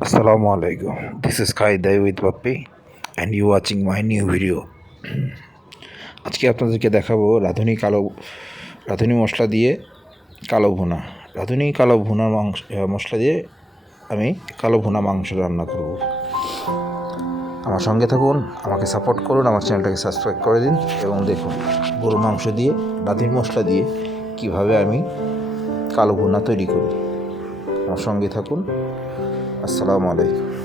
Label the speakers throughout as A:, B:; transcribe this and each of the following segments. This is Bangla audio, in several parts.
A: Assalamu alaikum. This is Khaidai with Papi, and you watching my new video. আজকে আপনাদেরকে দেখাবো রাঁধুনি কালো, রাঁধুনি মশলা দিয়ে কালো ভুনা রাঁধুনি কালো ভুনা মাংস মশলা দিয়ে আমি কালো ভুনা মাংস রান্না করব আমার সঙ্গে থাকুন, আমাকে সাপোর্ট করুন, আমার চ্যানেলটাকে সাবস্ক্রাইব করে দিন এবং দেখুন গরুর মাংস দিয়ে, রাঁধুনি মশলা দিয়ে কীভাবে আমি কালো ভুনা তৈরি করি আমার সঙ্গে থাকুন আসসালামু আলাইকুম।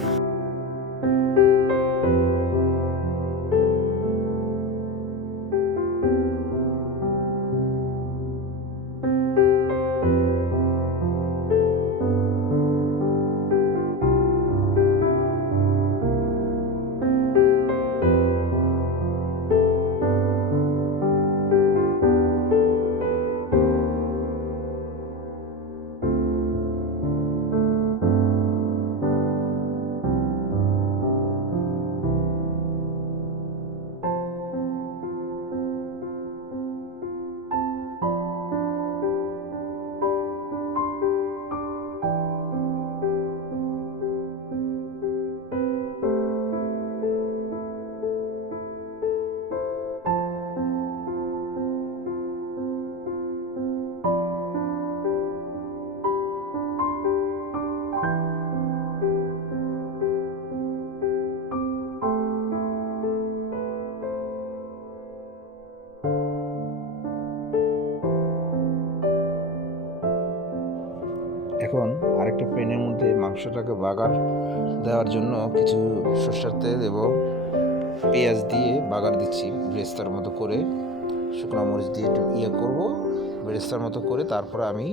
A: এখন আরেকটা প্যানের মধ্যে মাংসটাকে বাগার দেওয়ার জন্য কিছু সর্ষের তেল এবং পেঁয়াজ দিয়ে বাগার দিচ্ছি বেরেস্তার মতো করে। শুকনো মরিচ দিয়ে একটু ইয়ে করব, বেরেস্তার মতো করে তারপরে আমি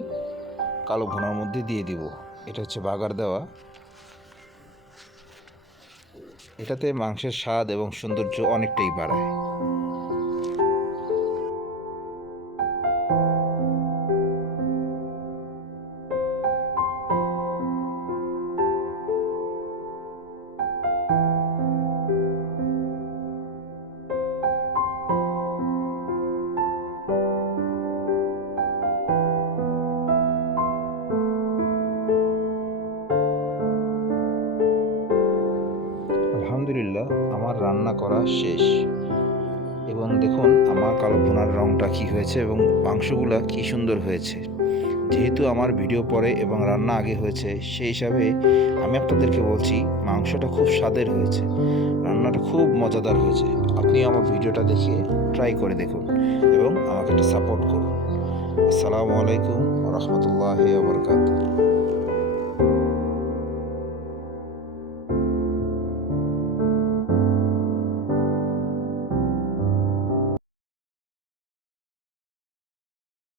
A: কালো ভুনার মধ্যে দিয়ে দিব। এটা হচ্ছে বাগার দেওয়া। এটাতে মাংসের স্বাদ এবং সৌন্দর্য অনেকটাই বাড়ায়। রান্না করা শেষ। এবং দেখুন, আমার কালো ভুনার রঙটা কী হয়েছে এবং মাংসগুলা কী সুন্দর হয়েছে। যেহেতু আমার ভিডিও পরে এবং রান্না আগে হয়েছে, সেই হিসাবে আমি আপনাদেরকে বলছি, মাংসটা খুব স্বাদের হয়েছে। রান্নাটা খুব মজাদার হয়েছে। আপনি আমার ভিডিওটা দেখে ট্রাই করে দেখুন এবং আমাকে একটা সাপোর্ট করুন। আসসালামু আলাইকুম রহমতুল্লাহ বরকাত